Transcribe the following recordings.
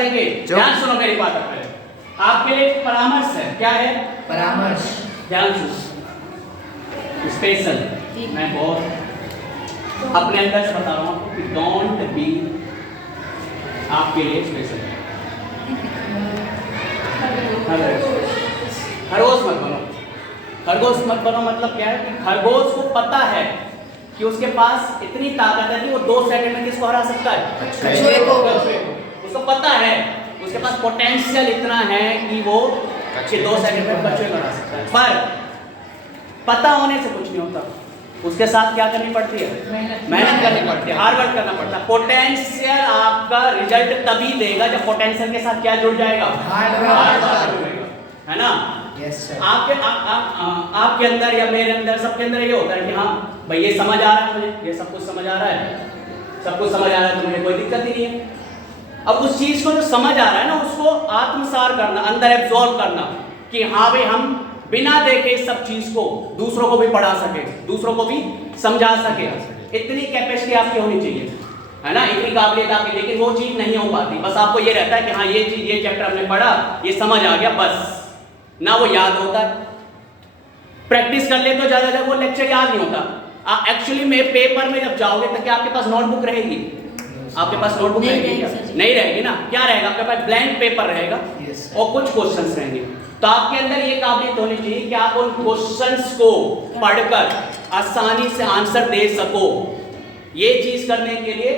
पढ़ेंगे। ध्यान सुनो मेरी बात पहले, आपके लिए परामर्श है। क्या है परामर्श? ध्यान सुनो, स्पेशल। मैं बहुत अपने अंदर से बता रहा हूँ आपको कि डोंट बी, आपके लिए स्पेशल है। खरगोश मत बनो। खरगोश मत बनो मतलब क्या है कि खरगोश को पता है कि उसके पास इतनी ताकत है कि वो 2 सेकंड में किसको हरा सकता है? कछुए को। उसको पता है, उसके पास पोटेंशियल इतना है कि वो 2 सेकंड में कछुए को हरा सकता है। पर पता होने से कुछ नहीं होता, उसके साथ क्या करनी पड़ती है? मेहनत करनी पड़ती है, हार्ड वर्क करना पड़ता है। पोटेंशियल आपका रिजल्ट तभी देगा जब पोटेंशियल के साथ क्या जुड़ जाएगा? हार्ड वर्क जुड़ेगा, है ना? Yes sir. आपके अंदर या मेरे अंदर, सबके अंदर ये होता है कि हाँ भाई ये समझ आ रहा है मुझे, ये सब कुछ समझ आ रहा है, सब कुछ समझ आ रहा है तो मुझे कोई दिक्कत ही नहीं है। अब उस चीज को जो समझ आ रहा है ना, उसको आत्मसार करना, अंदर एब्जॉर्ब करना कि हाँ भाई हम बिना देखे इस सब चीज को दूसरों को भी पढ़ा सके, दूसरों को भी समझा सके, इतनी कैपेसिटी आपकी होनी चाहिए, है ना? इतनी काबिलियत आपकी। लेकिन वो चीज नहीं हो पाती, बस आपको ये रहता है कि हाँ ये चीज, ये चैप्टर हमने पढ़ा, ये समझ आ गया, बस ना वो याद होता है। प्रैक्टिस कर ले तो ज्यादा जब वो लेक्चर याद नहीं होता। एक्चुअली में पेपर में जब जाओगे तो क्या आपके पास नोटबुक रहेगी? आपके पास नोटबुक रहेगी क्या? नहीं रहेगी ना। क्या रहेगा आपके पास? ब्लैंक पेपर रहेगा और कुछ क्वेश्चंस रहेंगे। तो आपके अंदर ये काबिलियत होनी चाहिए कि आप उन क्वेश्चंस को पढ़कर आसानी से आंसर दे सको। ये चीज करने के लिए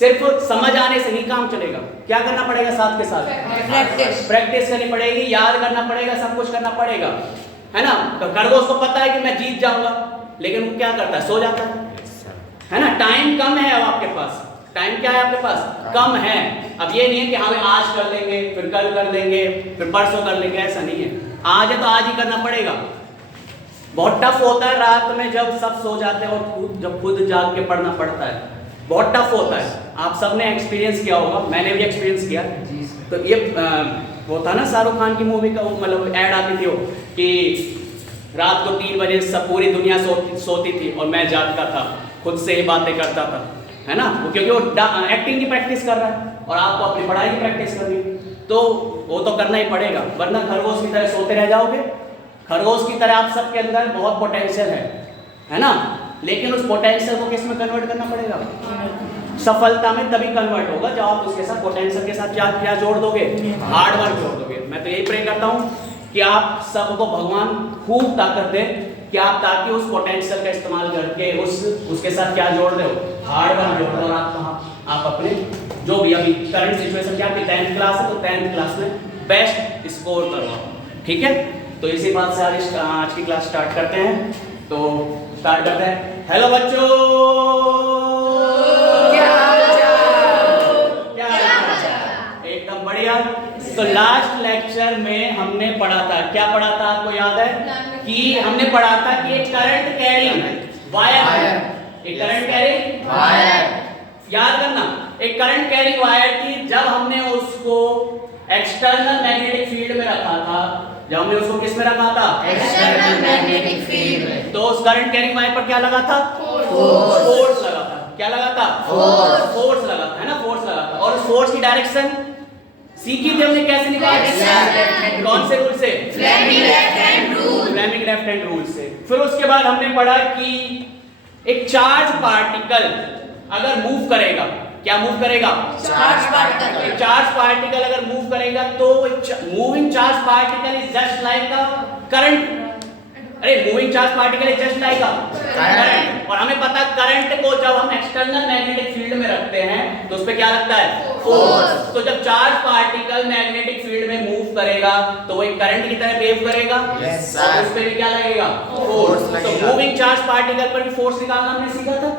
सिर्फ समझ आने से नहीं काम चलेगा, क्या करना पड़ेगा? साथ के साथ प्रैक्टिस करनी पड़ेगी, याद करना पड़ेगा, सब कुछ करना पड़ेगा, है ना? तो खरगोश को पता है कि मैं जीत जाऊंगा, लेकिन वो क्या करता है? सो जाता है ना? टाइम कम है अब आपके पास, टाइम क्या है आपके पास? कम है। अब ये नहीं है कि हाँ आज कर लेंगे, फिर कल कर लेंगे, फिर परसों कर लेंगे, ऐसा नहीं है। आज है तो आज ही करना पड़ेगा। बहुत टफ होता है रात में जब सब सो जाते हैं और जब खुद जाग के पढ़ना पड़ता है, बहुत टफ होता है। आप सबने एक्सपीरियंस किया होगा, मैंने भी एक्सपीरियंस किया। तो ये वो था ना शाहरुख खान की मूवी का, वो मतलब ऐड आती थी वो कि रात को 3 बजे सब पूरी दुनिया सोती थी और मैं जागता था, खुद से ही बातें करता था, है ना? क्योंकि वो एक्टिंग की प्रैक्टिस कर रहा है और आपको अपनी पढ़ाई की प्रैक्टिस करनी है, तो वो तो करना ही पड़ेगा, वरना खरगोश की तरह सोते रह जाओगे। खरगोश की तरह आप सबके अंदर बहुत पोटेंशियल है ना? लेकिन उस पोटेंशियल को किस में कन्वर्ट करना पड़ेगा? सफलता में तभी कन्वर्ट होगा जब आप उसके साथ पोटेंशियल के साथ क्या जोड़ दोगे? हार्ड वर्क जोड़ दोगे। मैं तो यही प्रे करता हूँ कि आप सबको भगवान खूब ताकत दे कि आप ताकि उस पोटेंशियल का इस्तेमाल करके उसके साथ क्या जोड़ दो? हार्ड वर्क जोड़ दो। और आप अपने जो भी अभी करंट सिचुएशन क्या आपकी 10th क्लास है तो 10th क्लास में बेस्ट स्कोर करो, ठीक है? तो इसी बात से आज की क्लास स्टार्ट करते हैं। तो स्टार्ट करते हैं। हेलो बच्चों, क्या एकदम बढ़िया। तो लास्ट लेक्चर में हमने पढ़ा था, क्या पढ़ा था आपको याद है? कि हमने पढ़ा था कि एक करंट कैरिंग वायर, एक करंट कैरिंग वायर, याद करना, एक करंट कैरिंग वायर की जब हमने उसको एक्सटर्नल मैग्नेटिक फील्ड में रखा था, जब हमने उसको किस में रखा था? एक्सटर्नल मैग्नेटिक फील्ड में। तो उस करंट कैरिंग वायर पर क्या लगा था? फोर्स लगा था। क्या लगा था? फोर्स लगा था, है ना? फोर्स लगा था। और उस फोर्स की डायरेक्शन सीखी थी हमने, कैसे निकाली? कौन से रूल से? Fleming left hand rule. Fleming left hand rule से। फिर उसके बाद हमने पढ़ा कि एक चार्ज पार्टिकल अगर मूव करेगा, क्या मूव करेगा? Charge particle. चार्ज पार्टिकल अगर मूव करेगा तो moving charge particle is just like a current. अरे moving charge particle is just like a current. और हमें पता करंट को जब हम एक्सटर्नल मैग्नेटिक फील्ड में रखते हैं तो उस पे क्या लगता है? फोर्स। तो जब चार्ज पार्टिकल मैग्नेटिक फील्ड में मूव करेगा तो वो एक करंट की तरह बिहेव करेगा, और उस पे भी क्या लगेगा? फोर्स। तो मूविंग चार्ज पार्टिकल पर भी फोर्स निकालना हमने सीखा था,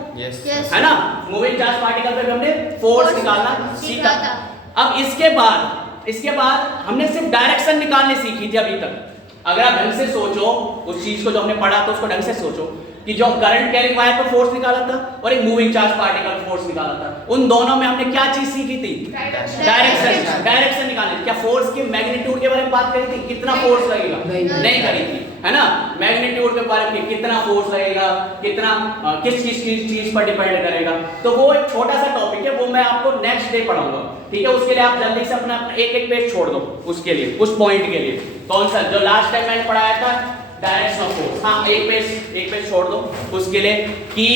है ना? मूविंग चार्ज पार्टिकल पर भी हमने फोर्स निकालना सीखा था। अब इसके बाद हमने सिर्फ डायरेक्शन निकालनी सीखी थी अभी तक। अगर आप ढंग से सोचो उस चीज को जो हमने पढ़ा था उसको ढंग से सोचो कि जो करंट कैरिंग वायर पर फोर्स निकाला था और एक मूविंग चार्ज पार्टिकल फोर्स निकाला था, उन दोनों में हमने क्या चीज सीखी थी? डायरेक्शन निकालने। क्या फोर्स के मैग्नीट्यूड के बारे में बात करी थी? कितना फोर्स लगेगा? नहीं करी थी, है ना। मैग्नीट्यूड के बारे में कितना फोर्स लगेगा, कितना किस चीज पर डिपेंड करेगा, तो वो एक छोटा सा टॉपिक है, वो मैं आपको नेक्स्ट डे पढ़ाऊंगा, ठीक है। उसके लिए आप जल्दी से अपना एक पेज छोड़ दो उसके लिए, उस पॉइंट के लिए। कौन सा जो लास्ट टाइम मैंने पढ़ाया था, डायरेक्शन ऑफ फोर्स। हाँ, एक पेज छोड़ दो उसके लिए कि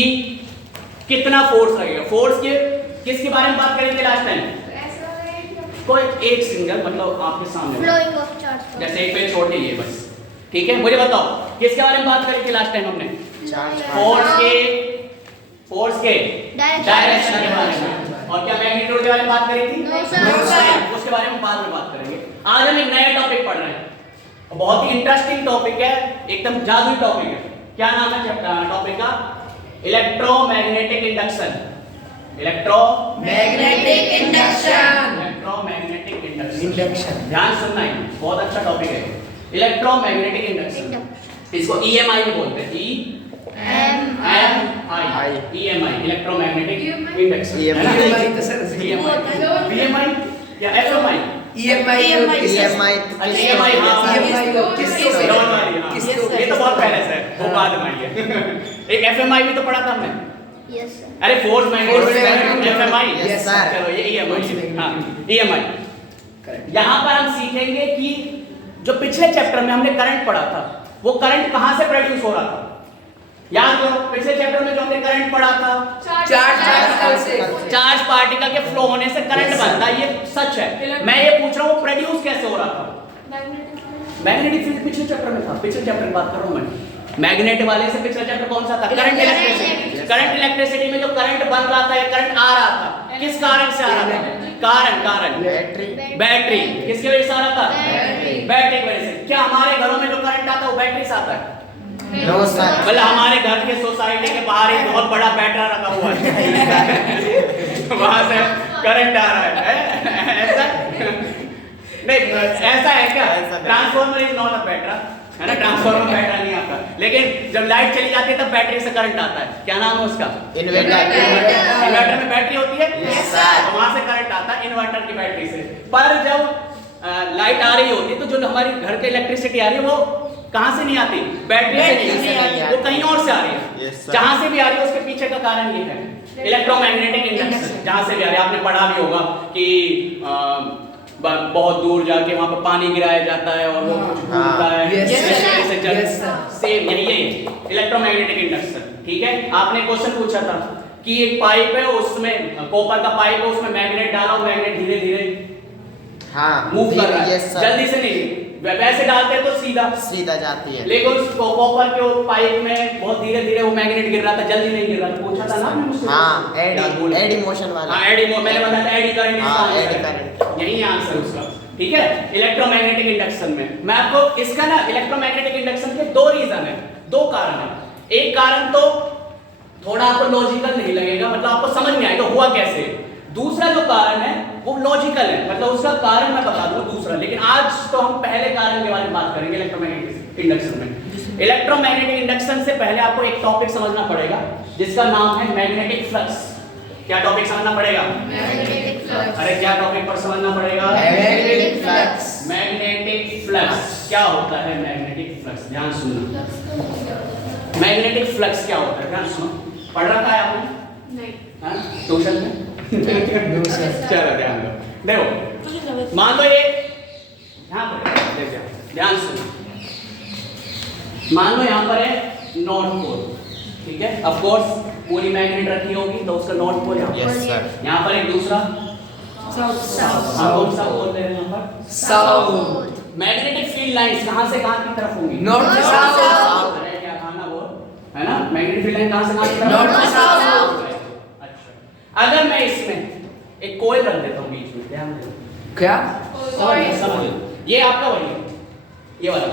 कितना फोर्स लगेगा। फोर्स के किसके बारे में बात करेंगे लास्ट टाइम? कोई एक सिंगल, मतलब आपके सामने फ्लोइंग ऑफ चार्ज, जैसे एक पेज छोड़ दीजिए बस, ठीक है। मुझे बताओ किसके बारे में बात करी थी लास्ट टाइम हमने? फोर्स के डायरेक्शन के बारे में। और क्या मैग्नीट्यूड के बारे में बात करी थी? उसके बारे में बाद में बात करेंगे। आज हम एक नया टॉपिक पढ़ रहे हैं, बहुत ही इंटरेस्टिंग टॉपिक है, एकदम जादुई टॉपिक है। क्या नाम है टॉपिक का? Electromagnetic induction. Magnetic induction. Electromagnetic induction. ध्यान सुनना है, बहुत अच्छा टॉपिक है इलेक्ट्रोमैग्नेटिक इंडक्शन। इसको EMI भी बोलते हैं, EMI इलेक्ट्रोमैग्नेटिक इंडक्शन। EMI तो सर BMI या FMI? EMI ये तो बहुत पहले से है, वो बाद में आई है। एक FMI भी तो पढ़ा था हमने। Yes sir. अरे force magnetic FMI। Yes, sir. चलो ये EMI। हाँ, EMI। यहाँ पर हम सीखेंगे कि जो पिछले चैप्टर में हमने करंट पढ़ा था, वो करंट कहाँ से प्रोड्यूस हो रहा था। याद करो, पिछले चैप्टर में जो हमने करंट पढ़ा था, चार्ज पार्टिकल के फ्लो होने से करंट बनता है, ये सच है। मैं ये पूछ रहा हूँ प्रोड्यूस कैसे हो रहा था? मैग्नेटिक फील्ड पिछले चैप्टर में था, पिछले चैप्टर की बात कर रहा हूँ मैं। मैग्नेट वाले से पिछला चैप्टर कौन सा था? Current electricity. करंट इलेक्ट्रिसिटी में जो करंट बन रहा था या करंट आ रहा था, किस कारण से आ रहा था? कारण बैटरी। किसकी वजह से आ रहा था? बैटरी की वजह से। क्या हमारे घरों में जो करंट आता है वो बैटरी से आता है? No sir. मतलब हमारे घर के सोसाइटी के बाहर एक बहुत बड़ा बैटरा रखा हुआ है, वहां से करंट आ रहा है, ऐसा नहीं, ऐसा है क्या? ट्रांसफार्मर इज नॉट अ बैटरा, है ना। ट्रांसफार्मर बैटरा नहीं आता, लेकिन जब लाइट चली जाती है तब बैटरी से करंट आता है। क्या नाम है उसका? इन्वर्टर में बैटरी होती है, तो वहां से करंट आता है इन्वर्टर की बैटरी से। पर जब लाइट आ रही होती है तो जो हमारी घर की इलेक्ट्रिसिटी आ रही है वो कहां से नहीं आती? बैटरी से नहीं आती, वो कहीं और से आ रही है। जहां से भी आ रही है उसके पीछे का कारण ये है इलेक्ट्रोमैग्नेटिक इंडक्शन। जहां से भी आ रही है, आपने पढ़ा भी होगा कि बहुत दूर जाके वहां पर पानी गिराया जाता है और वो कुछ घूमता है, सेम यही है इलेक्ट्रोमैग्नेटिक इंडक्शन, ठीक है। आपने क्वेश्चन पूछा था कि एक पाइप है, उसमें कॉपर का पाइप है, उसमें मैग्नेट डाला, मैग्नेट धीरे धीरे मूव कर रहा है, जल्दी से नहीं, वैसे डालते तो सीधा जाती है, लेकिन उस कॉपर के पाइप में बहुत धीरे धीरे वो मैग्नेट गिर रहा था, जल्दी नहीं गिर रहा था। पूछा था ना आपने मुझसे? हाँ, एडी मोशन वाला। हाँ, मैंने बताया था एडी करंट। हाँ, एडी करंट, यही आंसर उसका, ठीक है। इलेक्ट्रोमैग्नेटिक इंडक्शन में मैं आपको इसका ना इलेक्ट्रोमैग्नेटिक इंडक्शन के दो रीजन है, दो कारण है। एक कारण तो थोड़ा आपको लॉजिकल नहीं लगेगा, मतलब आपको समझ नहीं आएगा हुआ कैसे। दूसरा जो कारण है वो लॉजिकल है, मतलब उसका कारण मैं बता दूं दूसरा। लेकिन आज तो हम पहले कारण के बारे में बात करेंगे इलेक्ट्रोमैग्नेटिक इंडक्शन में। इलेक्ट्रोमैग्नेटिक इंडक्शन से पहले आपको एक टॉपिक समझना पड़ेगा जिसका नाम है मैग्नेटिक फ्लक्स। क्या टॉपिक समझना पड़ेगा? Magnetic flux. अरे क्या टॉपिक पर समझना पड़ेगा? Magnetic flux. मैग्नेटिक फ्लक्स क्या होता है? मैग्नेटिक फ्लक्स, ध्यान सुनना। मैग्नेटिक फ्लक्स क्या होता है? ध्यान सुनो, पढ़ रखा है आपने? नहीं। हाँ, ट्यूशन में? चलो ध्यान दो, देखो मान लो ये यहाँ पर ध्यान सुनो, मान लो यहाँ पर है नॉर्थ पोल, ठीक है। ऑफ कोर्स पूरी मैग्नेट रखी होगी तो उसका नॉर्थ पोल यहाँ पर एक दूसरा कौन सा बोलते हैं यहाँ पर? साउथ। मैग्नेटिक फील्ड लाइंस कहाँ से कहाँ की तरफ होंगी? नॉर्थ से साउथ। अरे क्या खाना बोल, है ना। मैग्नेटिक फील्ड लाइन कहाँ से कहाँ की तरफ? नॉर्थ से साउथ। अगर मैं इसमें एक कोयल रख देता हूँ बीच में, ध्यान दो क्या? समझ, ये आपका वही है, ये वाला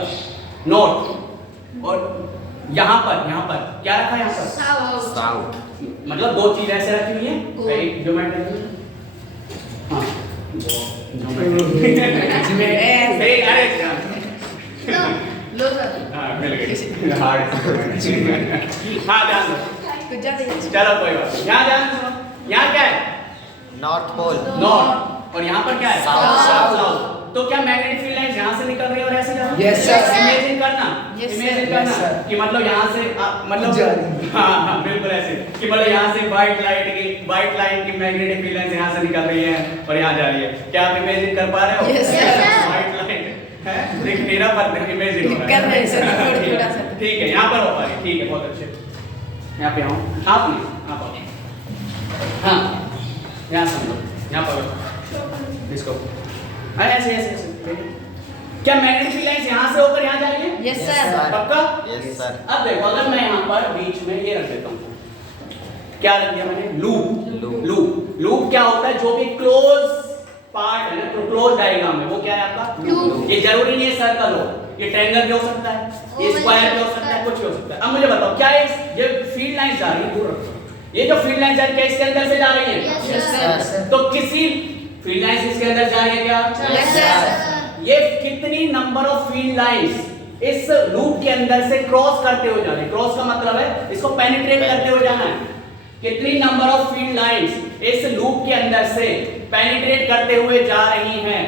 नॉर्थ, और यहाँ पर क्या रखा है? यहाँ पर साउथ। मतलब दो चीज ऐसे रखी हुई है, एक ज्योमेट्री, हाँ ज्योमेट्री, अरे दो सर हाँ मिल गई हार्ड हाँ ध्यान दो कुछ ज्यादा ही चलो कोई बात नहीं यहाँ ध्यान सुनो यहाँ क्या है नॉर्थ पोल नॉर्थ और यहाँ पर क्या है South. साउथ तो क्या मैग्नेटिक फील्ड लाइंस यहाँ से निकल रही है और ऐसे जा रही है Yes, sir. इमेजिन करना Yes, sir. इमेजिन Yes, करना sir. कि मतलब यहाँ से मतलब जा रही है। हाँ हाँ बिल्कुल ऐसे कि मतलब यहाँ से व्हाइट लाइन की मैग्नेटिक फील्ड लाइंस यहाँ से निकल रही है और यहाँ जा रही है क्या आप इमेजिन कर पा रहे हो Yes, sir. व्हाइट लाइन है देख मेरा पर इमेजिन हो रहा कर रहे हैं सर, है थोड़ा सा। ठीक है यहाँ पर हो पा रही है ठीक है बहुत अच्छे यहाँ पे आओ आप नहीं आप आओ हाँ यहाँ समझो यहाँ पर इसको हाँ ऐसे ऐसे ऐसे क्या मैग्नेटिक फील्ड लाइंस यहाँ से होकर यहाँ जा रही है यस Yes, सर sir. पक्का यस सर अब देखो अगर मैं यहाँ पर बीच में ये रख देता हूँ क्या रख दिया मैंने लूप Loop. लूप क्या होता है जो भी क्लोज पार्ट है ना क्लोज डायग्राम है वो क्या है आपका Loop. ये जरूरी नहीं है सर्कल हो ये ट्रायंगल भी हो सकता है ये Oval स्क्वायर भी भी हो हो सकता है सकता कुछ भी हो सकता है अब मुझे बताओ क्या ये फील्ड लाइंस जा रही है दूर रखो ये जो फील्ड लाइंस जा रही है क्या इसके अंदर से जा रही है Yes, Yes, sir. sir. तो किसी फील्ड लाइंस इसके अंदर जा रही है क्या Yes, sir. ये कितनी नंबर ऑफ फील्ड लाइंस इस लूप के अंदर से क्रॉस करते हुए जा रही है क्रॉस का मतलब है इसको पेनिट्रेट करते हुए जाना है कितनी नंबर ऑफ फील्ड लाइंस इस लूप के अंदर से पेनिट्रेट करते हुए जा रही हैं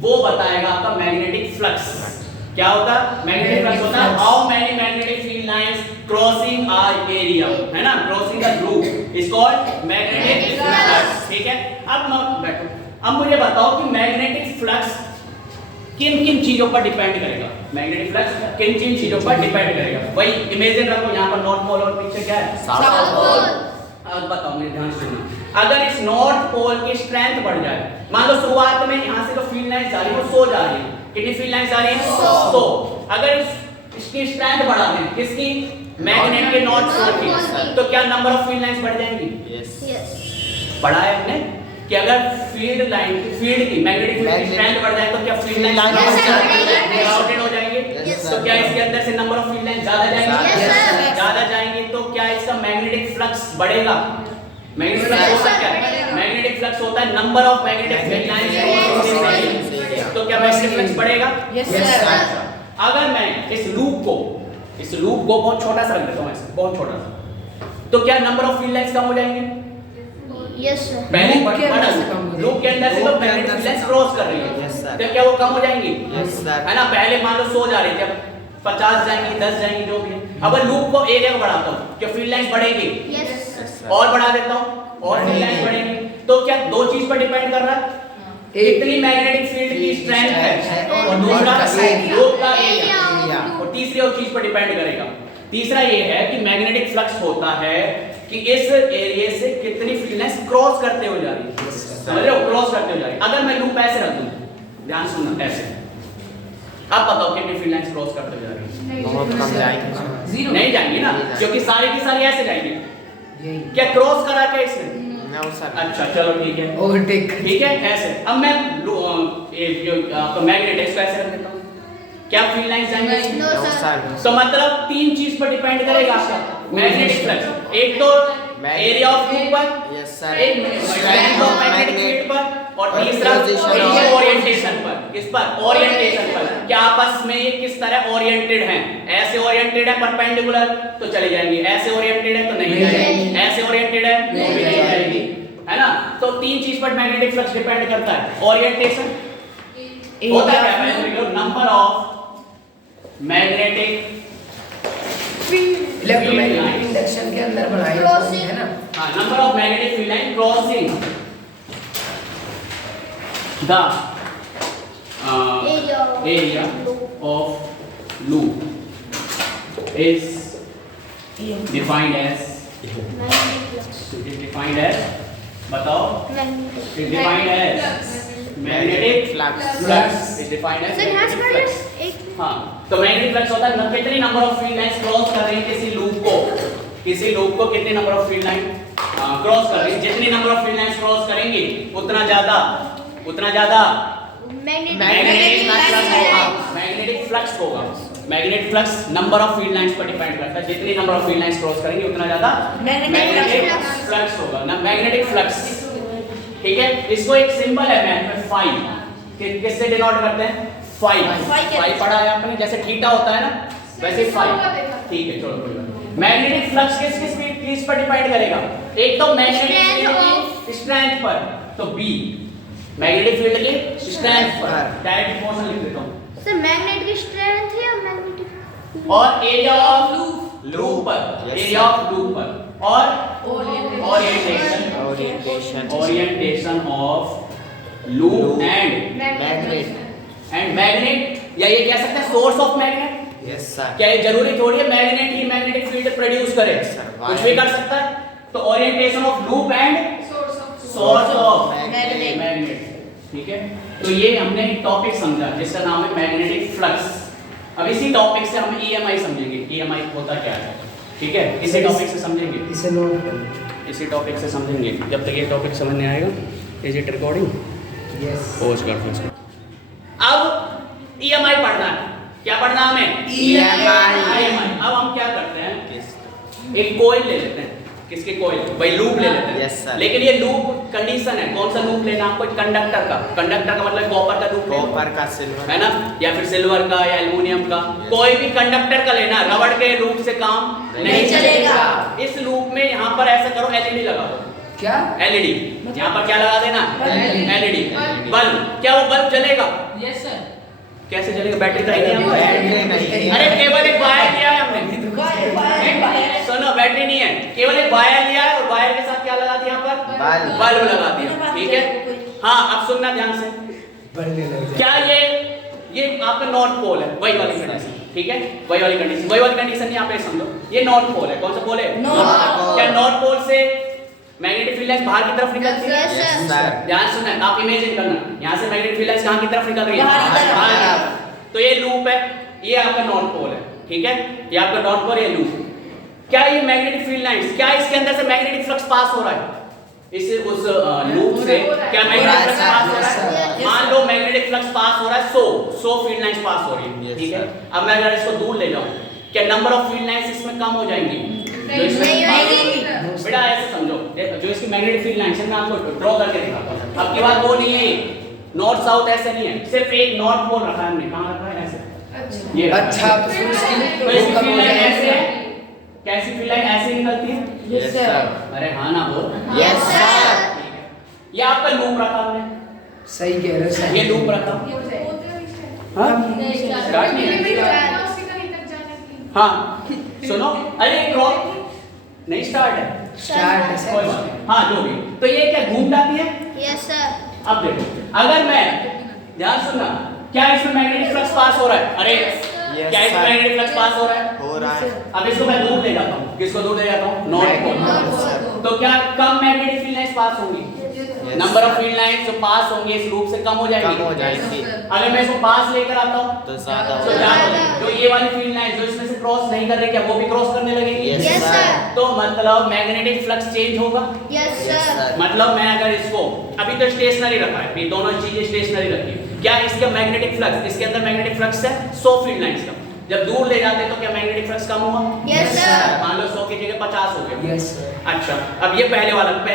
वो बताएगा आपका मैग्नेटिक फ्लक्स क्या होता है मैग्नेटिक फ्लक्स होता है how many magnetic field lines crossing are area है ना crossing the loop is called magnetic flux ठीक है अब बैठो अब मुझे बताओ कि मैग्नेटिक फ्लक्स किन किन चीजों पर डिपेंड करेगा मैग्नेटिक फ्लक्स किन किन चीजों पर डिपेंड करेगा वही इमेजिन रखो यहाँ पर नॉर्थ पोल और पीछे क्या है साउथ पोल अब बताओ मुझे ध्यान से सुनना अगर इस नॉर्थ पोल की स्ट्रेंथ बढ़ जाए मान लो शुरुआत में यहाँ से जो फील्ड लाइंस जा रही है वो 100 जा रही है कितनी फील्ड लाइंस जा रही है 100 अगर इसकी स्ट्रेंथ बढ़ा दें किसकी मैग्नेट के नॉर्थ पोल की तो क्या नंबर ऑफ फील्ड लाइंस बढ़ जाएंगी यस Yes. पढ़ा है हमने कि अगर फील्ड की मैग्नेटिक फील्ड की स्ट्रेंथ बढ़ जाए तो क्या field line Yes, sir. Crowded हो जाएंगे Yes, तो sir. क्या इसके अंदर से नंबर ऑफ फील्ड लाइन ज्यादा जाएंगी Yes, sir. ज्यादा जाएंगी तो क्या इसका मैग्नेटिक फ्लक्स बढ़ेगा मैग्नेटिक फ्लक्स Yes, होता sir. है क्या मैग्नेटिक फ्लक्स होता है number of magnetic field lines तो क्या मैग्नेटिक फ्लक्स बढ़ेगा यस Yes, सर sir. अगर मैं इस लूप को बहुत छोटा सा रख देता हूं ऐसे बहुत छोटा सा तो क्या नंबर ऑफ फील्ड लाइंस कम हो जाएंगे Yes, sir. पहले लूप के अंदर से कम हो जाएगी। लूप के अंदर से तो लूप के मैग्नेटिक अंदर से फ्लक्स कम। क्रॉस कर रही है Yes, sir. तो क्या वो कम हो जाएंगी Yes, sir. है ना पहले मान लो 100 जा रही थी अब 50 जाएंगी 10 जाएंगी जो भी है अब लूप को एरिया को बढ़ाता हूं क्या फील्ड लाइंस बढ़ेगी Yes. और बढ़ा देता हूं और फील्ड लाइंस बढ़ेगी तो क्या दो चीज पर डिपेंड कर रहा है कितनी मैग्नेटिक फील्ड की स्ट्रेंथ है और दूसरा लूप का एरिया Area. और तीसरी और चीज पर डिपेंड करेगा तीसरा ये है कि मैग्नेटिक फ्लक्स होता है कि इस एरिया से कितनी फील्ड लाइंस क्रॉस करते हुए जा रही है समझ रहे हो क्रॉस करते हुए जा रही है अगर मैं लूप ऐसे रख दूं ध्यान सुनना ऐसे अब बताओ कितनी फील्ड लाइंस क्रॉस करते हुए जा रही है बहुत कम जाएगी जीरो नहीं जाएंगी ना क्योंकि सारी की सारी ऐसे जाएंगी यही क्या क्रॉस करा क्या इसने नो सर अच्छा चलो ठीक है ओवरटेक ठीक है ऐसे अब मैं ये जो आपका मैग्नेट है इसको ऐसे रख देता हूं क्या फील्ड लाइंस जाएंगी No, नो sir. सर तो मतलब तीन चीज पर डिपेंड करेगा आपका मैग्नेटिक फ्लक्स एक तो एरिया ऑफ लूप पर यस सर एक स्ट्रेंथ ऑफ मैग्नेटिक फील्ड पर और तीसरा Position of- ओरिएंटेशन पर किस पर ओरिएंटेशन पर क्या आपस में ये किस तरह ओरिएंटेड हैं ऐसे ओरिएंटेड है परपेंडिकुलर तो चली जाएंगी ऐसे ओरिएंटेड है तो नहीं नहीं जाएगी जाएगी। ऐसे ओरिएंटेड है तो भी नहीं जाएगी है ना तो तीन चीज पर मैग्नेटिक फ्लक्स डिपेंड करता है ओरिएंटेशन होता क्या है number of magnetic electromagnetic induction के अंदर बनाई Crossing. है ना number of magnetic field line crossing the area of loop is defined as बताओ is defined as magnetic flux is defined as Sir, यहाँ से magnetic flux. एक हाँ तो मैग्नेटिक फ्लक्स होता है कितनी number of field lines cross कर रही है किसी लूप को कितनी number of field line cross कर रही है जितनी number of field lines cross करेंगी उतना ज्यादा मैग्नेटिक फ्लक्स होगा magnetic flux number of field lines पर डिपेंड करता है जितनी number of field lines cross करेंगे उतना ज्यादा मैग्नेटिक फ्लक्स होगा ना मैग्नेटिक फ्लक्स ठीक है इसको एक सिंबल है मैथ में फाई किससे डिनोट करते हैं फाइव Phi फाइव पढ़ा है आपने, जैसे थीटा होता है ना वैसे फाइव। ठीक है चलो कोई बात नहीं। मैग्नेटिक फ्लक्स किस किस चीज पर डिपेंड करेगा? एक तो मैग्नेटिक फील्ड की स्ट्रेंथ पर, तो बी मैग्नेटिक फील्ड की स्ट्रेंथ पर डायरेक्ट प्रोपोर्शनल लिख देता हूं। सर मैग्नेट की स्ट्रेंथ है और मैग्नेटिक और एरिया ऑफ लूप पर, Yes, area sir. Of loop पर और orientation of loop and magnet, या ये कह सकते हैं source of magnet. Yes sir. क्या ये जरूरी थोड़ी है मैग्नेट ही मैग्नेटिक फील्ड प्रोड्यूस करे? Yes, sir. कुछ भी कर सकता है। तो orientation of loop and source of magnet. ठीक है, तो ये हमने एक टॉपिक समझा जिसका नाम है मैग्नेटिक फ्लक्स। अब इसी टॉपिक से हम ईएमआई समझेंगे, ईएमआई होता क्या है। ठीक है, इसी टॉपिक से समझेंगे, इसे नोट कर लो। इसी टॉपिक से समझेंगे। जब तक ये टॉपिक समझ नहीं आएगा, is it recording? Yes. Post कर। अब ईएमआई पढ़ना है। क्या पढ़ना हमें? EMI। अब हम क्या करते हैं, एक कॉइल ले लेते हैं। किसके कॉइल? भाई लूप ले लेते हैं। Yes, sir. लेकिन ये लूप कंडीशन है, कौन सा लूप लेना आपको? कंडक्टर का। कंडक्टर का मतलब कॉपर का लूप लेना, कॉपर का सिल्वर है ना, या फिर सिल्वर का या एल्युमिनियम का। कोई भी कंडक्टर का लेना, रबड़ के लूप से काम नहीं चलेगा। इस लूप में यहाँ पर ऐसा करो, एलईडी लगा दो। क्या? एलईडी यहाँ पर क्या लगा देना? LED। LED bulb. क्या वो बल्ब जलेगा? Yes sir. कैसे चलेगा? बैटरी तो है नहीं हमको। बैटरी नहीं। अरे केवल एक वायर लिया है हमने। वायर। सुनो, बैटरी नहीं है, केवल एक वायर लिया है और वायर के साथ क्या लगा दिया? यहाँ पर बल्ब। बल्ब लगा दिया। ठीक है, हाँ अब सुनना ध्यान से। बढ़ने लग क्या ये आपका नॉर्थ पोल है, वही वाली कंडीशन। ठीक है, वही वाली कंडीशन, वही वाली कंडीशन यहाँ पे समझो। ये नॉर्थ पोल है। कौन सा पोल है? North pole. क्या नॉर्थ पोल से मैग्नेटिक फील्ड लाइंस बाहर की तरफ निकलती है? Yes, yes sir. ध्यान सुनना, आप इमेजिन करना, यहाँ से मैग्नेटिक फील्ड लाइंस कहाँ की तरफ निकल रही है? बाहर की तरफ। बाहर। तो ये लूप है, ये आपका नॉर्थ पोल है। ठीक है, ये आपका नॉर्थ पोल, ये लूप। क्या ये मैग्नेटिक फील्ड लाइंस, क्या इसके अंदर से मैग्नेटिक फ्लक्स पास हो रहा है? इस उस लूप से क्या मैग्नेटिक फ्लक्स पास हो रहा है? Yes, मान लो मैग्नेटिक फ्लक्स पास हो रहा है 100 फील्ड लाइंस पास हो रही है। Yes, ठीक है, sir. अब मैं अगर इसको दूर ले जाऊं, क्या नंबर ऑफ फील्ड लाइंस इसमें कम हो जाएंगी? जो इसमें नहीं पास- होगी। बेटा ऐसे समझो, जो इसकी मैग्नेटिक फील्ड लाइंस है मैं आपको ड्रॉ करके दिखाता हूं। अब की बात वो नहीं है, नॉर्थ साउथ ऐसे नहीं है, सिर्फ एक नॉर्थ पोल रखा है हमने। कहां रखा है? ऐसे। ये रखा है। अच्छा तो फिर उसकी तो इसकी कम हो फील्ड लाइन जाएगी। ऐसे है, कैसी फील्ड लाइन ऐसे निकलती है? Yes sir. अरे हाँ ना बोल। Yes sir. ये आपका लूप रखा हमने, सही कह रहे हो सर। ये लूप रखा। हाँ स्टार्ट नहीं है। हाँ सुनो, अरे क्रॉस नहीं स्टार्ट है। स्टार्ट है कोई सर। बात नहीं। हाँ जो भी, तो ये क्या घूम जाती है? Yes sir. अब देखो, अगर मैं ध्यान सुनना, क्या इसमें मैग्नेटिक फ्लक्स पास हो रहा है? अरे Yes, क्या इसमें sir. मैग्नेटिक फ्लक्स पास हो रहा है? हो रहा है। अब इसको मैं दूर ले जाता हूँ। किसको दूर ले जाता हूँ? North pole. North pole। तो क्या कम मैग्नेटिक फील्ड लाइंस पास होंगी? Yes, number of sir. Field lines जो पास होंगी इस लूप से कम हो जाएंगी। कम हो जाएगी। अगर मैं इसको पास लेकर आता हूँ तो ज्यादा तो हो क्या जाएगी। होगा? जो ये वाली फील्ड लाइंस जो इसमें से क्रॉस नहीं कर रही, क्या वो भी क्रॉस करने लगेगी? Yes, Yes, sir. sir. तो मतलब मैग्नेटिक फ्लक्स चेंज होगा। Yes Yes, sir. sir. मतलब मैं अगर इसको अभी तो स्टेशनरी रखा है, ये दोनों चीजें स्टेशनरी रखी है। क्या इसका मैग्नेटिक फ्लक्स, इसके अंदर मैग्नेटिक फ्लक्स है 100 फील्ड लाइंस का। जब दूर ले जाते हैं तो क्या मैग्नेटिक फ्लक्स कम हुआ? Yes sir. मान लो 100 की जगह 50 हो गया। Yes sir. अच्छा, अब ये पहली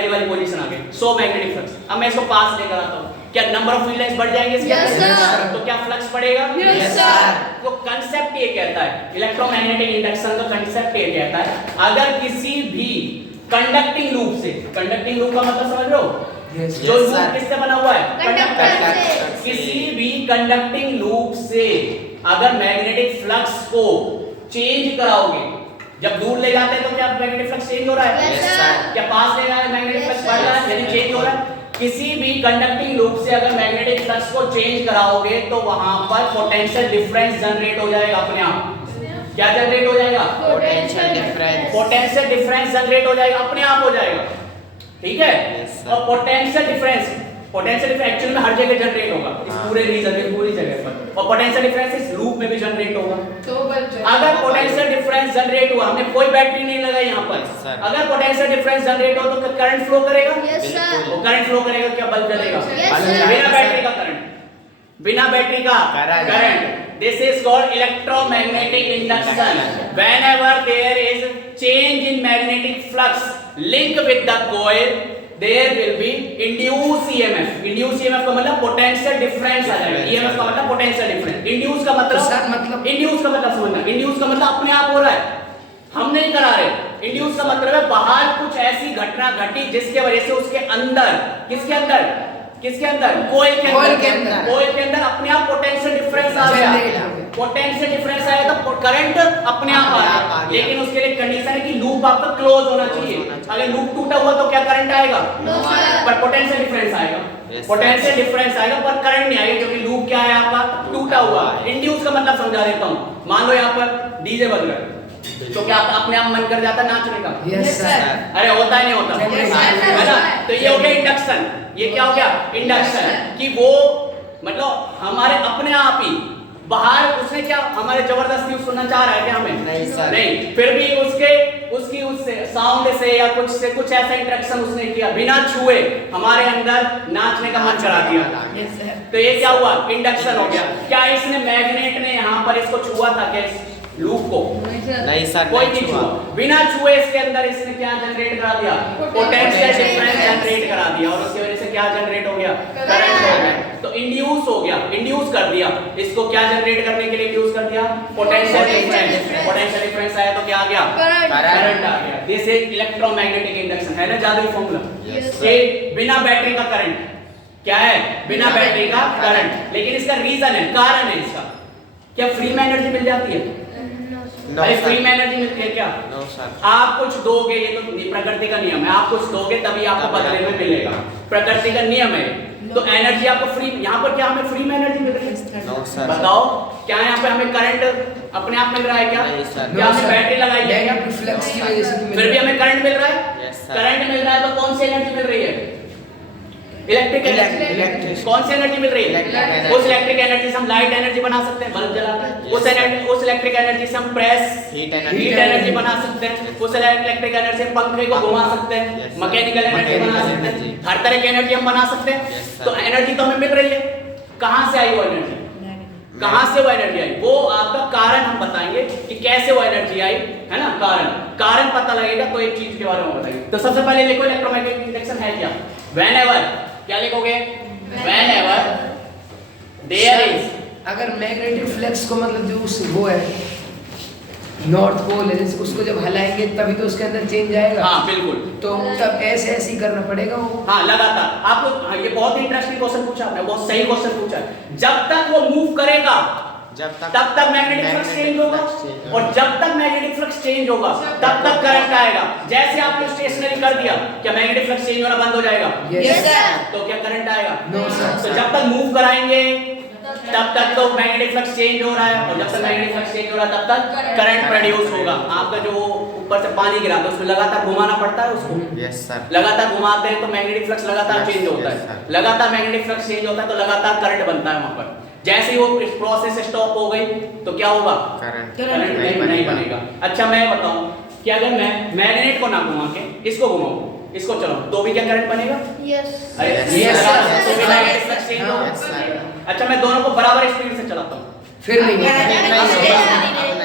वाली पोजीशन आ गई 100 मैग्नेटिक फ्लक्स। अब मैं इसको पास लेकर आता हूँ, क्या नंबर ऑफ फील्ड लाइंस बढ़ जाएंगे इसके Yes, अंदर? sir. तो क्या फ्लक्स बढ़ेगा? Yes, sir. तो कंसेप्ट ये कहता है, इलेक्ट्रोमैग्नेटिक इंडक्शन का कंसेप्ट ये कहता है, अगर किसी भी कंडक्टिंग लूप से, कंडक्टिंग लूप का मतलब समझ रहे हो? यस जो Yes, लूप sir. किससे बना हुआ है? कंडक्टर से। किसी भी कंडक्टिंग लूप से अगर मैग्नेटिक फ्लक्स को चेंज कराओगे, जब दूर ले जाते हैं तो क्या मैग्नेटिक फ्लक्स चेंज हो रहा है? Yes, Yes, sir. sir. क्या पास ले जाए मैग्नेटिक Yes, फ्लक्स बढ़ रहा है, sir. यानी चेंज हो रहा है? किसी भी कंडक्टिंग लूप से अगर मैग्नेटिक फ्लक्स को चेंज कराओगे तो वहां पर पोटेंशियल डिफरेंस जनरेट हो जाएगा अपने आप। क्या जनरेट हो जाएगा? Potential difference. Potential difference generate हो जाएगा, अपने आप हो जाएगा। ठीक है? Yes, sir. और पोटेंशियल डिफरेंस एक्चुअली में हर जगह जनरेट होगा, इस हाँ। पूरे रीजन में, पूरी जगह पर। और पोटेंशियल डिफरेंस इस लूप में भी जनरेट होगा। तो अगर पोटेंशियल डिफरेंस जनरेट हुआ, हमने कोई बैटरी नहीं लगाई यहाँ पर, Sir. अगर पोटेंशियल डिफरेंस जनरेट हो तो करंट फ्लो करेगा? Yes sir. वो करंट फ्लो करेगा, क्या बल्ब जलेगा? Yes, sir. बिना बैटरी का करंट, बिना बैटरी का Current. Current. This is called electromagnetic induction. Whenever there is change in magnetic flux link with the coil, there will be induce EMF. Induce EMF का मतलब potential difference आ जाएगा। EMF का मतलब potential difference. Induce का मतलब sir मतलब induce का मतलब समझना, इंड्यूस का मतलब अपने आप हो रहा है, हम नहीं करा रहे। इंड्यूस का मतलब है बाहर कुछ ऐसी घटना घटी जिसके वजह से उसके अंदर, किसके अंदर, किसके अंदर, कोयल के कोयल अंदर, के अंदर। कोयल के अंदर अपने आप पोटेंशियल डिफरेंस आ गया। जनरेट हो गया। पोटेंशियल डिफरेंस आया तो करंट अपने आप आ गया। लेकिन उसके लिए कंडीशन है कि लूप आपका क्लोज होना चाहिए। अगर लूप टूटा हुआ तो क्या करंट आएगा? No, sir. पर पोटेंशियल डिफरेंस आएगा। Yes, पोटेंशियल डिफरेंस आएगा पर करंट नहीं आएगा क्योंकि लूप क्या है आपका? टूटा हुआ। इंड्यूस का मतलब समझा देता हूं। मान लो यहाँ पर डीजे बज रहा है तो क्या आपका अपने आप मन कर जाता है नाचने का? Yes sir. अरे होता है नहीं होता? Yes, sir. है ना? तो ये हो गया इंडक्शन। ये क्या हो गया? इंडक्शन। कि वो मतलब हमारे अपने आप ही बाहर उसने क्या हमारे जबरदस्ती उसको नचा रहा है क्या हमें? नहीं सर। नहीं, फिर भी उसकी उससे साउंड से या कुछ से कुछ ऐसा इंटरेक्शन उसने किया बिना छुए हमारे अंदर नाचने का मन करा दिया। Yes sir. तो ये क्या हुआ? इंडक्शन हो गया। क्या इसने मैग्नेट ने यहाँ पर इसको छुआ था क्या लूप को? नहीं सर, कोई नहीं नहीं छुआ। छुआ। बिना छुए इसके अंदर इसने क्या जनरेट करा दिया? पोटेंशियल डिफरेंस जनरेट करा दिया और उसकी वजह से क्या जनरेट हो गया? करंट हो गया। तो इंड्यूस हो गया, इंड्यूस कर दिया। इसको क्या जनरेट करने के लिए इंड्यूस कर दिया? Potential difference. पोटेंशियल डिफरेंस आया तो क्या आ गया? Current. करंट आ गया। This is electromagnetic induction. है ना जादुई फॉर्मूला? Yes, ये बिना बैटरी का करंट क्या है? बिना बैटरी का करंट। लेकिन इसका रीजन है, कारण है इसका। क्या फ्री में एनर्जी मिल जाती है? No, अरे sir. फ्री में एनर्जी मिलती है क्या? No, sir. आप कुछ दोगे, ये तो प्रकृति का नियम है। आप कुछ दोगे तभी आपको बदले में मिलेगा। प्रकृति का नियम है। तो एनर्जी आपको फ्री, यहाँ पर क्या हमें फ्री में एनर्जी मिल रही है? No, sir. बताओ क्या यहाँ पे हमें करंट अपने आप मिल रहा है क्या? नहीं, sir. क्या हमने बैटरी लगाई है क्या? मैग्नेटिक फ्लक्स की वजह से फिर भी हमें करंट मिल रहा है? Yes, sir. करंट मिल रहा है तो कौन सी एनर्जी मिल रही है? Electric energy. Electric. कौन सी एनर्जी मिल रही है? Electric energy. उस इलेक्ट्रिक एनर्जी से हम लाइट एनर्जी बना सकते हैं, बल्ब जलाते हैं। Yes, उस एनर्जी, उस इलेक्ट्रिक एनर्जी से हम press Heat energy. Heat energy बना सकते हैं। उस इलेक्ट्रिक एनर्जी से पंखे को घुमा सकते हैं। Yes, sir. मैकेनिकल एनर्जी बना Mechanical सकते हैं। energy. हर तरह की एनर्जी हम बना सकते हैं। Yes, sir. तो एनर्जी तो हमें मिल रही है। कहां से आई वो एनर्जी? कहां से वो एनर्जी आई? वो आपका कारण हम बताएंगे कि कैसे वो एनर्जी आई, है ना? कारण पता लगेगा तो एक चीज के बारे में बताएंगे। तो सबसे पहले लिखो इलेक्ट्रोमैग्नेटिक इंडक्शन है क्या? व्हेनेवर, क्या लिखोगे? व्हेनेवर देयर इज, अगर मैग्नेटिक फ्लक्स को मतलब जो उस वो है नॉर्थ पोल है, जैसे उसको जब हलाएंगे तभी तो उसके अंदर चेंज आएगा। हाँ बिल्कुल, तो तब ऐसे ही करना पड़ेगा वो। हाँ लगातार आपको। हाँ, ये बहुत इंटरेस्टिंग क्वेश्चन पूछा आपने, बहुत सही क्वेश्चन पूछा है। जब तक वो मूव करेगा जब तब तक मैग्नेटिक फ्लक्स चेंज होगा, और जब तक मैग्नेटिक फ्लक्स चेंज होगा तब तक करंट आएगा। जैसे आपने स्टेशनरी कर दिया, क्या मैग्नेटिक फ्लक्स चेंज होना बंद हो जाएगा? Yes, sir. तो क्या करंट आएगा? No sir. तो जब तक मूव कराएंगे तब तक तो मैग्नेटिक फ्लक्स चेंज हो रहा है, और जब तक मैग्नेटिक फ्लक्स चेंज हो रहा है तब तक करंट प्रोड्यूस होगा। आपका जो ऊपर से पानी गिराता है उसमें लगातार घुमाना पड़ता है उसको। Yes sir. लगातार घुमाते हैं तो मैग्नेटिक फ्लक्स लगातार चेंज होता Yes, है। sir. लगातार मैग्नेटिक फ्लक्स चेंज होता है तो लगातार करंट बनता है वहां पर। जैसे ही वो प्रोसेस स्टॉप हो गई तो क्या होगा? करंट करंट नहीं बनेगा। अच्छा मैं बताऊं कि अगर मैं मैग्नेट को ना घुमा के इसको घुमाऊं, इसको चलाऊं, तो भी क्या करंट बनेगा? Yes. अरे Yes, ये sir. लगा तो भी मैग्नेटिक फ्लक्स चेंज होगा। Yes, sir. अच्छा मैं दोनों को बराबर स्पीड से चलाता हूं, फिर नहीं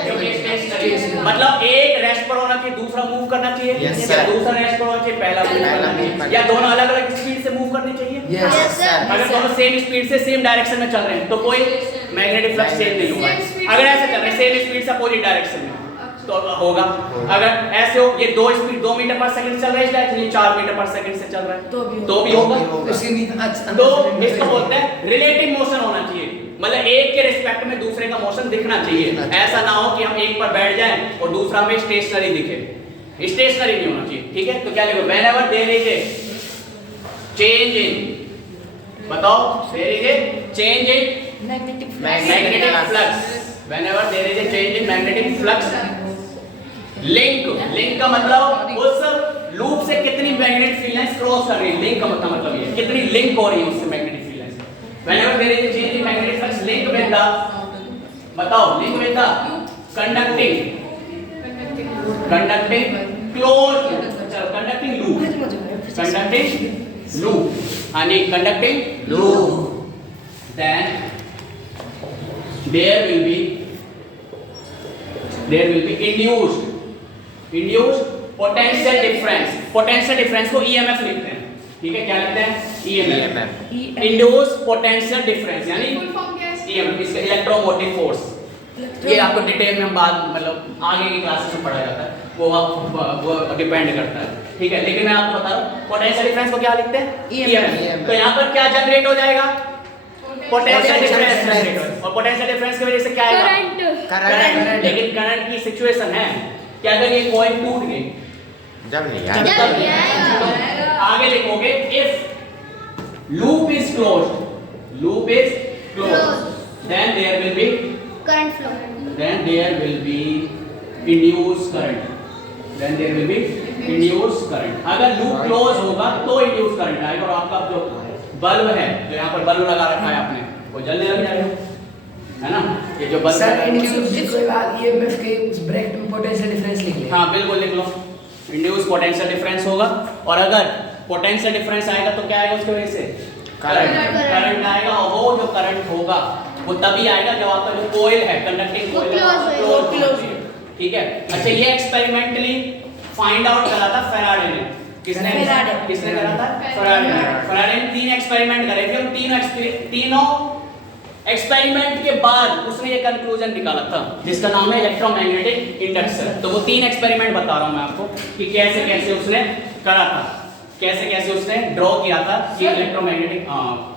क्योंकि स्टेशनरी मतलब एक रेस्ट पर होना चाहिए, दूसरा मूव करना चाहिए, Yes, या sir. दूसरा रेस्ट पर होना चाहिए, पहला मूव पहला करना move चाहिए, या करना दोनों अलग अलग स्पीड से मूव करनी चाहिए। Yes Yes, sir. अगर दोनों सेम स्पीड से सेम डायरेक्शन में चल रहे हैं तो कोई मैग्नेटिक फ्लक्स चेंज नहीं होगा। Same speed अगर से- ऐसे चल रहे हैं सेम स्पीड से अपोजिट डायरेक्शन में तो होगा। अगर ऐसे हो, ये 2 मीटर पर सेकंड चल रहा है इस डायरेक्शन में, 4 मीटर पर सेकंड से चल रहा है तो भी होगा। उसके नीचे अच्छा तो इसको बोलते हैं रिलेटिव मोशन होना चाहिए, मतलब एक के रिस्पेक्ट में दूसरे का मोशन दिखना चाहिए। ऐसा ना हो कि हम एक पर बैठ जाएं और दूसरा में स्टेशनरी दिखे, स्टेशनरी नहीं होना चाहिए। ठीक है, तो क्या लिखो? Whenever there is a change in, बताओ, there is a change in magnetic flux, whenever there is a change in magnetic flux, link का मतलब उस लूप से कितनी मैग्नेटिक फील्ड लाइंस क्रॉस कर रही है। लिंक का मतलब ये कितनी लिंक हो रही है उससे magnetic field lines. Whenever there is a change in magnetic flux link with the, बताओ, link with the conducting close, चलो कंडक्टिंग लूप, हाँ नहीं conducting loop, then there will be induced potential difference को EMF लिखते हैं। ठीक है, क्या लिखते हैं? EMF। EMF। Induce potential difference यानी फुल फॉर्म क्या है? EMF, इसका इलेक्ट्रोमोटिव फोर्स। ये आपको डिटेल में हम बाद मतलब आगे की क्लासेस में पढ़ा जाता है, वो डिपेंड करता है, ठीक है। लेकिन मैं आपको बता रहा हूँ पोटेंशियल डिफरेंस को क्या लिखते हैं? EMF। तो यहाँ पर क्या जनरेट हो जाएगा? पोटेंशियल डिफरेंस जनरेट हो, और पोटेंशियल डिफरेंस की वजह से क्या आएगा? करंट। लेकिन करंट की सिचुएशन है कि अगर ये कॉइल टूट गई, जब नहीं जब आएगा। नहीं आएगा। आगे लिखोगे if loop is closed, loop is closed, then there will be current flow. then there will be induced current, then there will be induced current। अगर लूप क्लोज होगा तो induced current आएगा और आपका जो बल्ब है, जो यहाँ पर बल्ब लगा रखा है आपने, वो जलने लग जाएगा, है ना? ये जो बल्ब सर इंड्यूस कोई बात EMF के उस ब्रैकेट में पोटेंशियल डिफरेंस लिख ले। हाँ बिल्कुल लिख लो, इंड्यूस पोटेंशियल डिफरेंस होगा, और अगर पोटेंशियल डिफरेंस आएगा तो क्या आएगा उसकी वजह से? करंट आएगा, और वो जो करंट होगा वो तभी आएगा जब आपका जो कोयल है, कंडक्टिंग कोयल है, क्लोज है, ठीक है। अच्छा, ये एक्सपेरिमेंटली फाइंड आउट करा था फेराडे ने। किसने करा था? फेराडे ने। फेराडे ने 3 एक्सपेरिमेंट करे थे, उन तीनों एक्सपेरिमेंट के बाद उसने ये कंक्लूजन निकाला था जिसका नाम है इलेक्ट्रोमैग्नेटिक इंडक्शन। तो वो 3 एक्सपेरिमेंट बता रहा हूं मैं आपको कि कैसे कैसे उसने करा था, कैसे कैसे उसने ड्रॉ किया था कि इलेक्ट्रोमैग्नेटिक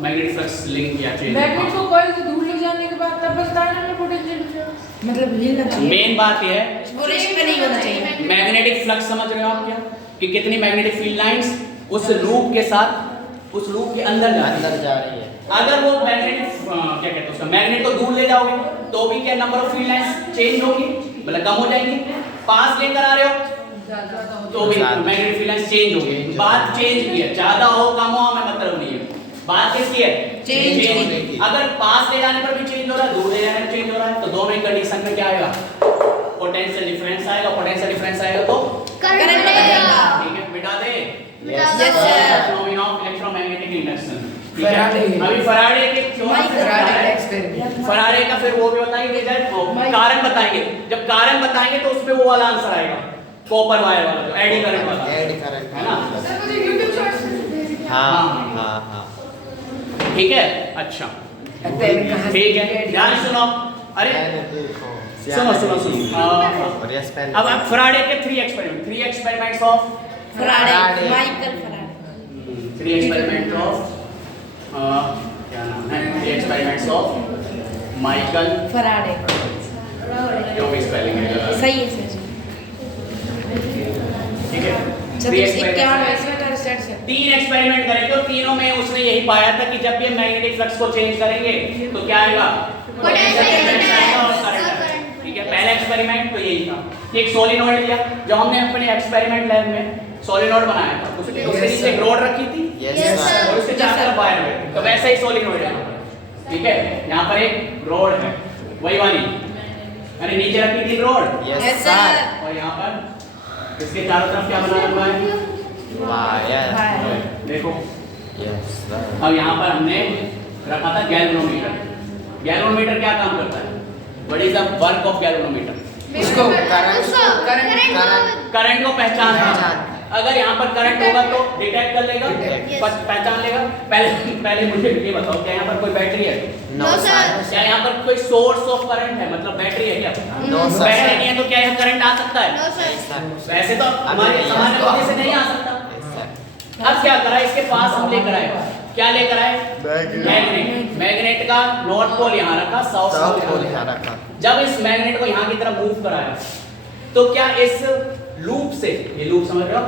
मैग्नेटिक फ्लक्स लिंक किया था। मैग्नेट को कॉइल से दूर ले जाने के बाद तब बनता है ना पोटेंशियल डिफरेंस, मतलब लेना चाहिए। मेन बात ये है वो रिस्क नहीं होना चाहिए। मैग्नेटिक फ्लक्स समझ रहे हो आप क्या, कि कितनी मैग्नेटिक फील्ड लाइंस उस लूप के साथ, उस लूप के अंदर जा रही है। अगर वो मैग्नेटिक क्या कहते हैं उसका, मैग्नेट को दूर ले जाओगे तो भी क्या number of field lines change होगी, मतलब कम हो जाएंगी। पास लेकर आ रहे हो तो भी मैग्नेटिक फील्ड लाइंस चेंज होगी। बात चेंज की है, ज्यादा हो कम हो हमें मतलब नहीं है, बात किसकी है? चेंज की। अगर पास ले जाने पर भी चेंज हो रहा है, दूर ले जाने पर चेंज हो रहा है, तो दोनों ही कंडीशन में क्या आएगा? पोटेंशियल डिफरेंस आएगा। पोटेंशियल डिफरेंस आएगा तो करंट आएगा। ठीक है, मिटा दे। Yes, sir। Phenomena of electromagnetic induction. Faraday. अभी फैराडे के फैराडे का एक्सपेरिमेंट। फैराडे का फिर वो भी बताएंगे, रिजल्ट कारण बताएंगे। जब कारण बताएंगे तो उसमें वो वाला आंसर आएगा, कॉपर वायर वाला, जो एडी करंट वाला, एडी करंट है ना? सर मुझे YouTube शॉर्ट्स में हाँ। ठीक है, अच्छा ठीक है, ध्यान सुनो। अरे सुनो सुनो सुनो, और ये स्पेल। अब आप फैराडे के 3 experiments of Faraday, Michael Faraday. 3 experiment of क्या नाम है? 3 एक्सपेरिमेंट्स ऑफ माइकल फैराडे जो भी स्पेलिंग है सही है सर। ठीक है। 3 एक्सपेरिमेंट करे तो तीनों में उसने यही पाया था कि जब ये मैग्नेटिक फ्लक्स को चेंज करेंगे तो क्या आएगा? पोटेंशियल डिफरेंस आएगा और करंट आएगा। ठीक है, पहला एक्सपेरिमेंट तो यही था। एक सोलिनॉइड लिया, जब हमने अपने एक्सपेरिमेंट लैब में सोलिनॉइड बनाया था, उसके नीचे एक रॉड रखी थी यस Yes, सर। sir। और उसके चारों तरफ वायर है, तो वैसा ही सोलिनॉइड है। ठीक है, यहाँ पर एक रॉड है वही वाली, यानी नीचे रखी थी रॉड, यस सर। और यहाँ पर इसके चारों तरफ क्या बना हुआ है? वायर। देखो, यस सर। अब यहाँ पर हमने रखा था गैल्वेनोमीटर। गैल्वेनोमीटर क्या काम करता है? What is the work of galvanometer? उसको करंट को पहचानना। अगर यहाँ पर करंट होगा तो डिटेक्ट कर लेगा, Yes। पहचान लेगा। पहले मुझे ये बताओ, क्या यहाँ पर कोई बैटरी है? No sir. क्या यहाँ पर कोई सोर्स ऑफ करंट है, मतलब बैटरी है क्या? No sir. बैटरी नहीं है तो क्या यहाँ करंट आ सकता है? No sir. वैसे तो हमारे सामान्य बुद्धि से नहीं आ सकता। अब क्या करा, इसके पास हम लेकर आए, क्या लेकर आए? मैग्नेट। मैग्नेट का नॉर्थ पोल यहाँ रखा, साउथ पोल यहाँ रखा। जब इस मैग्नेट को यहाँ की तरफ मूव कराया तो क्या इस लूप से, ये लूप समझ रहे हो,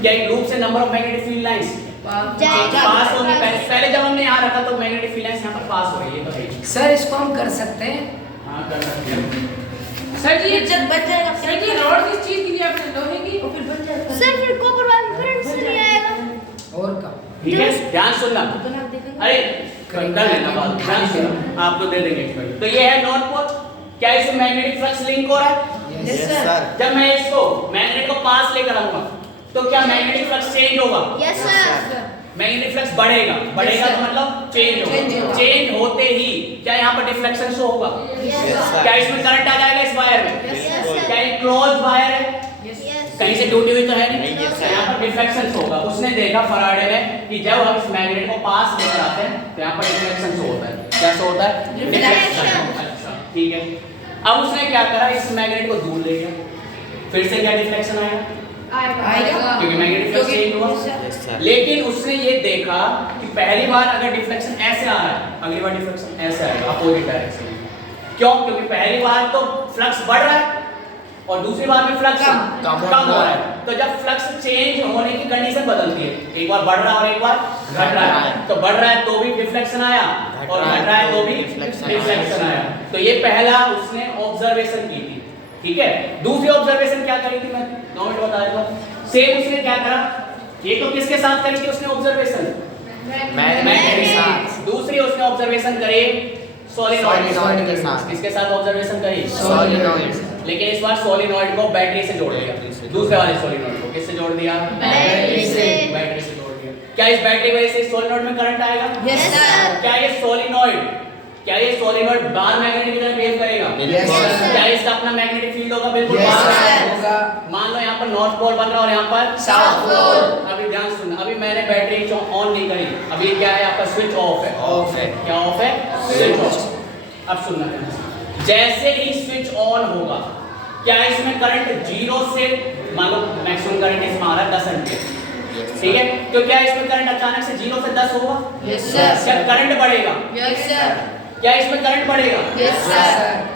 क्या एक लूप से number of magnetic field lines पास होंगी? पहले जब हमने यहाँ रखा तो मैग्नेटिक फील्ड लाइंस यहाँ पर पास हो रही है, तो है। सर इसको हम कर सकते हैं। हाँ कर सकते हैं। सर जी जब बच जाएगा। सर जी रॉड किस चीज की आपने लोहे की? और फिर बच जाएगा। सर फिर कॉपर वायर करंट से नहीं आएगा। और का ठीक है, ध्यान सुनना। अरे कर लेना बात, ध्यान सुनना, आपको दे देंगे एक्सपेरिमेंट। तो ये है नॉर्थ पोल, क्या इसमें मैग्नेटिक फ्लक्स लिंक हो रहा है? Yes sir. जब मैं इसको मैग्नेट को पास लेकर आऊंगा तो क्या मैग्नेटिक फ्लक्स चेंज होगा? Yes sir. मैग्नेटिक फ्लक्स बढ़ेगा, बढ़ेगा तो मतलब चेंज होगा। चेंज होते ही क्या यहाँ पर डिफ्लेक्शन शो होगा? यस क्या इसमें करंट आ जाएगा इस वायर में? Yes, sir। क्या ये क्लोज वायर है? यस कहीं से टूटी हुई तो है नहीं, नहीं, yes, तो यहाँ पर डिफ्लेक्शन होगा। उसने देखा फराडे में कि जब हम इस मैग्नेट को पास लेकर आते हैं तो यहाँ पर डिफ्लेक्शन होता है। क्या होता है? Reflection। अच्छा ठीक है। अब उसने क्या करा, इस मैग्नेट को दूर ले गया, फिर से क्या डिफ्लेक्शन आएगा? आएगा क्योंकि मैग्नेटिक फ्लक्स चेंज हुआ। Yes, sir. लेकिन उसने ये देखा कि पहली बार अगर डिफ्लेक्शन ऐसे आ रहा है, अगली बार डिफ्लेक्शन ऐसे आएगा, अपोजिट डायरेक्शन में। क्यों? क्योंकि पहली बार तो फ्लक्स बढ़ रहा है और दूसरी बार में फ्लक्स कम कम हो रहा है। तो जब फ्लक्स चेंज होने की कंडीशन बदलती है, एक बार बढ़ रहा है और एक बार घट रहा है, तो बढ़ रहा है तो भी डिफ्लेक्शन आया और घट रहा है तो भी डिफ्लेक्शन आया। तो ये पहला उसने ऑब्जर्वेशन की थी, ठीक है। दूसरी ऑब्जर्वेशन क्या करी थी, मैं 2 मिनट बता देता हूं। सेम उसने क्या करा, ये तो किसके साथ करी थी उसने ऑब्जर्वेशन? मैग्नेट के साथ। दूसरी उसने ऑब्जर्वेशन करी सोलिनॉइड के साथ। किसके साथ ऑब्जर्वेशन करी? Solenoid। लेकिन इस बार सोलिनॉइड को बैटरी से जोड़ दिया, दूसरे वाले सोलिनॉइड को किससे जोड़ दिया? बैटरी से। बैटरी से जोड़ दिया। क्या इस बैटरी वजह से सोलिनॉइड में करंट आएगा? Yes, sir। क्या ये सोलिनॉइड बार मैग्नेटिक की तरह बिहेव करेगा? Yes, sir। क्या इसका अपना मैग्नेटिक फील्ड होगा? बिल्कुल Yes, बाहर। sir। होगा। मान लो यहाँ पर नॉर्थ पोल बन रहा है और यहाँ पर South pole। अभी ध्यान सुनना, अभी मैंने बैटरी ऑन नहीं करी, अभी क्या है आपका स्विच ऑफ है। Off है। क्या ऑफ है? Switch off. अब सुनना ध्यान से। जैसे ही स्विच ऑन होगा, क्या इसमें करंट 0 से, मान लो मैक्सिमम करंट इसमें आ रहा है 10 एम्पीयर, ठीक है, तो क्या इसमें करंट अचानक से 0 से 10 होगा? Yes, sir। क्या करंट बढ़ेगा? Yes, sir। क्या इसमें करंट बढ़ेगा? Yes, sir।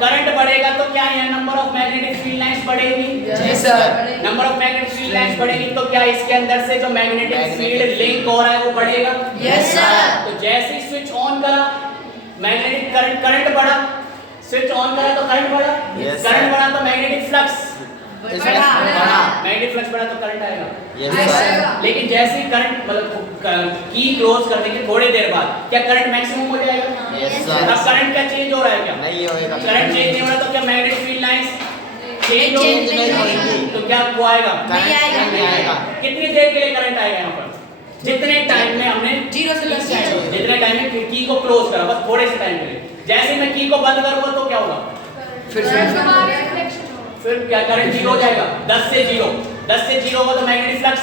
करंट बढ़ेगा तो क्या है, number of magnetic field lines बढ़ेगी। जी sir. Number of magnetic field lines बढ़ेगी तो क्या इसके अंदर से जो मैग्नेटिक फील्ड लिंक हो रहा है वो बढ़ेगा। Yes, sir। तो जैसे ही स्विच ऑन करा, मैग्नेटिक करंट बढ़ा, स्विच ऑन करा तो करंट बढ़ा, Yes, करंट sir। बढ़ा तो मैग्नेटिक फ्लक्स बढ़ा। मैग्नेटिक फ्लक्स बढ़ा तो करंट आएगा। Yes, sir। लेकिन जैसे ही करंट मतलब की क्लोज करने के थोड़ी देर बाद क्या करंट मैक्सिमम हो जाएगा? Yes, अब sir। करंट क्या चेंज हो रहा है? क्या नहीं होएगा। करंट चेंज नहीं हो रहा तो क्या magnetic field lines change Change नहीं होगी। तो क्या वो आएगा? नहीं आएगा। नहीं आएगा। कितनी देर के लिए करंट आएगा यहाँ पर? जितने टाइम में हमने 0 से 10 जितने टाइम में की को क्लोज करा, बस थोड़े से टाइम के लिए। जैसे ही मैं की को बंद करूंगा तो क्या होगा? फिर से फिर क्या करंट 0 हो जाएगा। 10 से 0 होगा तो मैग्नेटिक फ्लक्स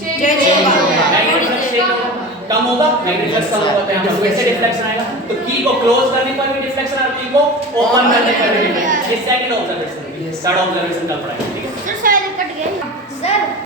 Change होगा। मैग्नेटिक फ्लक्स चेंज होगा, कम होगा, मैग्नेटिक फ्लक्स कम होगा तो यहाँ पर फिर से डिफ्लेक्शन आएगा। तो की को क्लोज करने पर भी डिफ्लेक्शन और की को ओपन करने पर भी डिफ्लेक्शन। ये सेकंड ऑब्जर्वेशन, थर्ड ऑब्जर्वेशन कल पढ़ाएंगे।